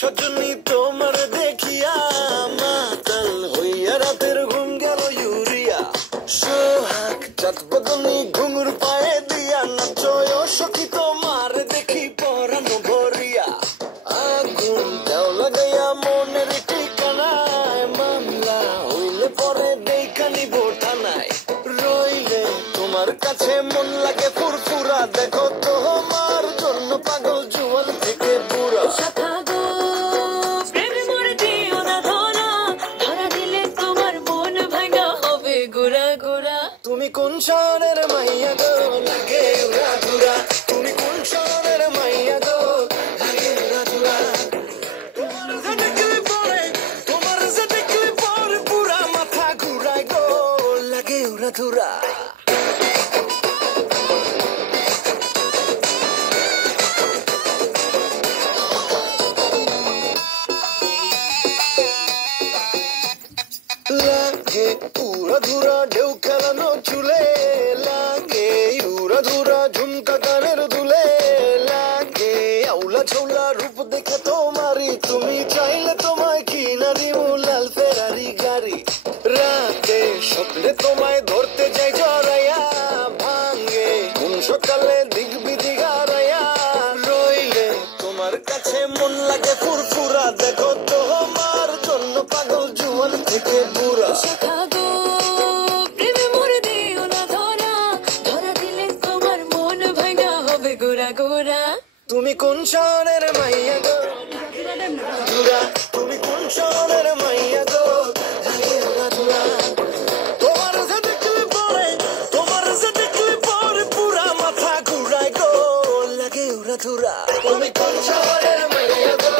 সজনী তোমার দেখিয়া মাতাল হইয়া রাতের ঘুম গেল ইউরিয়া সোহাগ চাঁদ বদনী ঘুঙুর পায়ে দিয়া নাচয় সখী তোমার দেখি পরানো ভরিয়া আগুন দেও লাগাইয়া মনের ঠিকানায় মামলা হইলে পরে দেখা নিব থানায় রইলে তোমার কাছে মন লাগে ফুরফুরা দেখো তোমার জন্য পাগল জুয়ান থেকে বুড়া তুমি কোন শহরের মাইয়া গো লাগে উড়া ধুরা তুমি কোন শহরের মাইয়া গো লাগে উড়া ধুরা তোমার যে দেখলে পরে পুরা মাথা ঘুরায় গো লাগে উড়া ধুরা লাগে উড়া ধুরা ঢেউ খেলানো চুলে লাগে উড়া ধুরা ঝুমকা গানের দুলে লাগে আউলা ঝৌলা রূপ দেখে তোমারি তুমি চাইলে তোমায় কিনা দিমু লাল ফেরারি গাড়ি রাতে স্বপ্নে তোমায় ধরতে যাই জড়াইয়া ভাঙ্গে কোন সকালে দিক বিদিক হারাইয়া রইলে তোমার কাছে মন লাগে ফুরফুরা দেখো তোমার জন্য পাগল জুয়ান থেকে বুড়া তুমি কোন শহরের মাইয়া গো ধুরা তুমি কোন শহরের মাইয়া গো ধুরা তোমার যে দেখলে পরে পুরা মাথা ঘুরায় গো লাগে উড়া ধুরা তুমি কোন শহরের মাইয়া গো